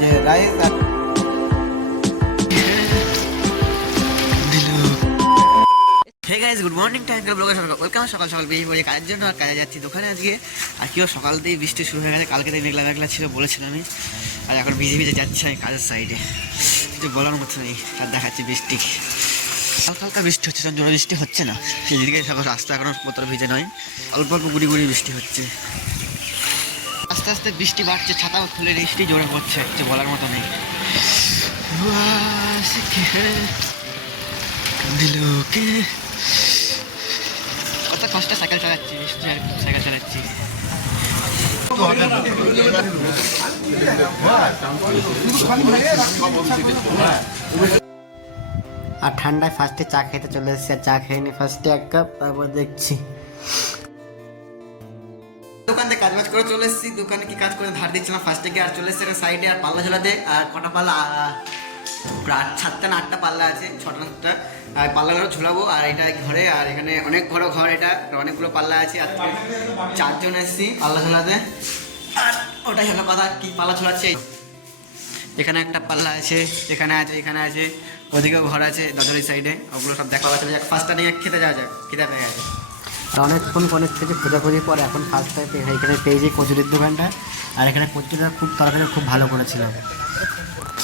যে রাইস আর hey guys, good morning ট্যাঙ্কেল ব্লগে welcome. সকাল সকাল বেরিয়ে পড়ে কাজের জন্য আর কাজে যাচ্ছি দোকানে আজকে। আর কেউ সকাল থেকেই বৃষ্টি শুরু হয়ে গেছে, কালকে থেকে মেঘলা মেঘলা ছিল বলেছিলাম আমি। আর এখন ভিজে ভিজে যাচ্ছি আমি কাজের সাইডে, কিছু বলার মতো নেই। আর দেখাচ্ছি বৃষ্টি, হালকা হালকা বৃষ্টি হচ্ছে, জোরে বৃষ্টি হচ্ছে না। সেদিকে সকাল রাস্তা এখনো কতটা ভিজে নয়, অল্প অল্প গুড়ি গুড়ি বৃষ্টি হচ্ছে। আস্তে আস্তে বৃষ্টি বাড়ছে, ছাতা খুলে বৃষ্টি জোরে পড়ছে, কিছু বলার মতো নেই। কত কষ্টে সাইকেল চালাচ্ছি, সাইকেল চালাচ্ছি। আর ঠান্ডায় ফার্স্টে চা খেতে চলে এসেছি, আর চা খেয়ে নি ফার্স্টে এক কাপ, তারপর দেখছি দোকান থেকে কাজবাজ করে চলে এসেছি। দোকানে কি কাজ করে ধার দিচ্ছিলাম ফার্স্টে গিয়ে, আর চলে এসেছে সাইডে আর পাল্লা ঝোলাতে। আর কটা পাল্লা, প্রায় 7টা না 8টা পাল্লা আছে, 6টা 7টা। আর পাল্লাগুলো ঝোলাবো। আর এটা ঘরে, আর এখানে অনেক বড় ঘর, এটা অনেকগুলো পাল্লা আছে। আর 4জন এসেছি পাল্লা ঝোলাতে। আর ওটাই হলো কথা, কি পাল্লা ঝোলাচ্ছে। এখানে একটা পাল্লা আছে, এখানে আছে, এখানে আছে, ওদিকেও ঘর আছে দাদুর সাইডে। ওগুলো সব দেখা পাচ্ছে। ফার্স্টটা নিয়ে খেতে যাওয়া যাক, খিদে পেয়ে গেছে। আর অনেকক্ষণ কলেজ থেকে খোঁজাখুঁজি পরে এখন ফার্স্ট টাইম এখানে পেয়েছি কচুরির দোকানটা। আর এখানে কচুরিটা খুব তরকারি খুব ভালো করেছিল।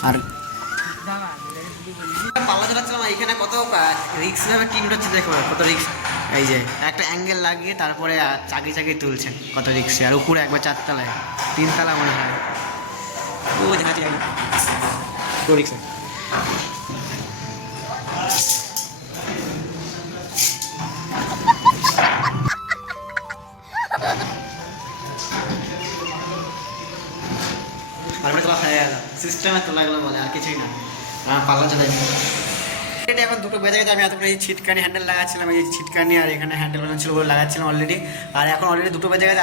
আর পাল্লা চালাচ্ছিলাম, এখানে কত রিক্স ভাবে টিন উঠাচ্ছে, দেখো কত রিক্স। এই যে একটা অ্যাঙ্গেল লাগিয়ে তারপরে চাকরি চাকরি তুলছেন, কত রিক্সে। আর উপরে একবার 4তলায়, 3তলা মনে হয়। ও দেখাচ্ছি রিক্সে। তারপরে তোলা হয়ে গেল, সিস্টেমে তোলা গেলো বলে, আর কিছুই না। পাল্লা চলে এটা এখন 2টো বেজে গেছে। আমি এতক্ষণ এই ছিটকানি হ্যান্ডেল লাগাচ্ছিলাম, এই ছিটকানি আর এখানে হ্যান্ডেল বানানো ছিল বলে লাগাচ্ছিলাম অলরেডি। আর এখন অলরেডি 2টো বেজে গেছে।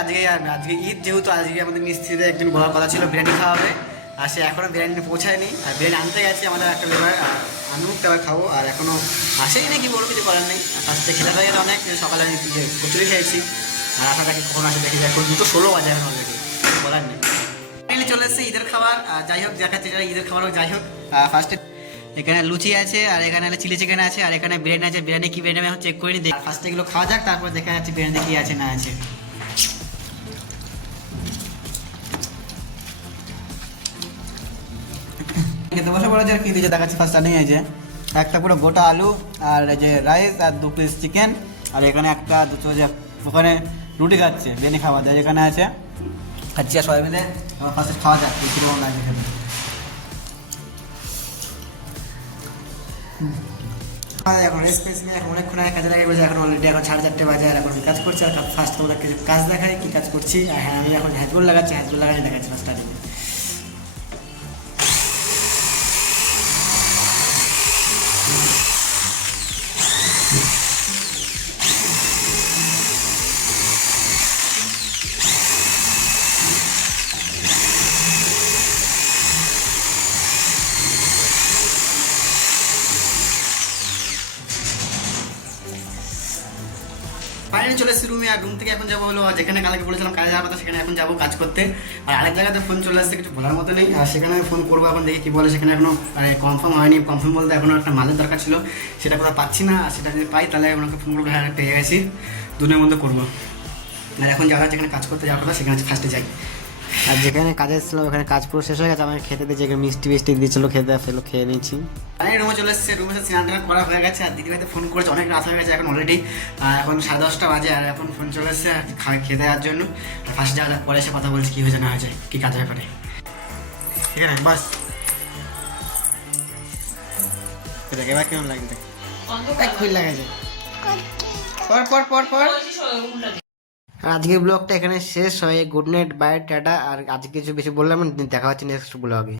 আজকে ঈদ, যেহেতু আজকে আমাদের মিস্ত্রিদের একদিন বলার কথা ছিল বিরিয়ানি খাওয়াবে। আর সে এখনও বিরিয়ানি পৌঁছায়নি। আর বিরিয়ানি আনতে গেছে আমাদের একটা লেবার, আমিও তারা খাবো। আর এখনও আসেই না, কি বলবো, কিছু করার নেই। ফার্স্টে খেতে হয়ে গেছে অনেক, সকালে আমি কচুরি খেয়েছি। আর আপনাকে কখন আসে দেখি, এখন 2:16 বাজে এখন অলরেডি, কিছু বলার নেই। চলে এসেছে ঈদের খাবার। যাই হোক, দেখাচ্ছে যারা ঈদের খাবার হোক, যাই হোক। ফার্স্টে এখানে লুচি আছে, আর এখানে চিলি চিকেন আছে, আর এখানে বিরিয়ানি আছে। বিরিয়ানি কি বিরিয়ানি আমি চেক করে নি, ফার্স্টে এগুলো খাওয়া যাক, তারপর দেখা যাচ্ছে বিরিয়ানি কি আছে না আছে। খেতে বসে পড়েছে। আর কি দিয়েছে দেখাচ্ছে, ফার্স্ট স্টার্টিং আছে একটা পুরো গোটা আলু, আর এই যে রাইস, আর 2 পিস চিকেন। আর এখানে একটা দুটো যে ওখানে রুটি খাচ্ছে, বিরিয়ানি খাওয়া যায়। এখানে আছে খাচ্ছি, আর সবাই মিলে ফার্স্টে খাওয়া যাক কীরকম লাগছে খেতে। এখন রেস্ট পেয়েছি, এখন অনেকক্ষণ আগে কাজে লাগে বলছে। এখন অলরেডি এখন 4:30 বাজে, আর এখন কাজ করছি। আর ফার্স্ট তোমাদের কিছু কাজ দেখাই, কী কাজ করছি। আর হ্যাঁ, আমি এখন হ্যাজগুল লাগাচ্ছি, হ্যাজগুল লাগাই দেখাচ্ছি ফার্স্ট স্টার্টিং। ফাইনালি চলে এসেছি রুমে। আর রুম থেকে এখন যাবো হলো যেখানে কালকে বলেছিলাম কাজে যাওয়ার কথা, সেখানে এখন যাবো কাজ করতে। আর আরেক জায়গাতে ফোন চলে আসছে, কিছু বলার মতো নেই। আর সেখানে ফোন করবো, এখন দেখি কি বলে। সেখানে এখনো কনফার্ম হয়নি। কনফার্ম বলতে এখনো একটা মালের দরকার ছিল, সেটা কোথাও পাচ্ছি না। আর সেটা যদি পাই তাহলে ওনাকে ফোন করবো, হ্যাঁ পেয়ে গেছি, 2 দিনের মধ্যে করবো। আর এখন যারা যেখানে কাজ করতে যাওয়ার কথা সেখানে ফার্স্টে যাই। আর যেখানে কাজ এসেছিলাম ওখানে কাজ পুরো শেষ হয়ে গেছে। আমাকে খেতে দিয়েছে, মিষ্টি মিষ্টি দিয়েছিল, খেতে ফেলো, খেয়ে নিয়েছি। আমি রুমে চলে এসেছে, রুমে স্নান টান করা হয়ে গেছে। আর দিদিভাইতে ফোন করেছে, অনেক রাত হয়ে গেছে এখন অলরেডি। এখন 10:30 বাজে, আর এখন ফোন চলে এসেছে খেতে যাওয়ার জন্য। আর ফার্স্ট যাওয়া যাক, পরে এসে কথা বলছি কী হয়েছে না হয়েছে, কী কাজ ব্যাপারে। ঠিক আছে বাস, দেখ এবার কেমন লাগবে, খুব লাগেছে। পর পর পর পর আজকের ব্লগটা এখানে শেষ হয়। Good night, bye, tata. আর আজকে কিছু বেশি বললাম, দেখা হচ্ছে নেক্সট ব্লগে।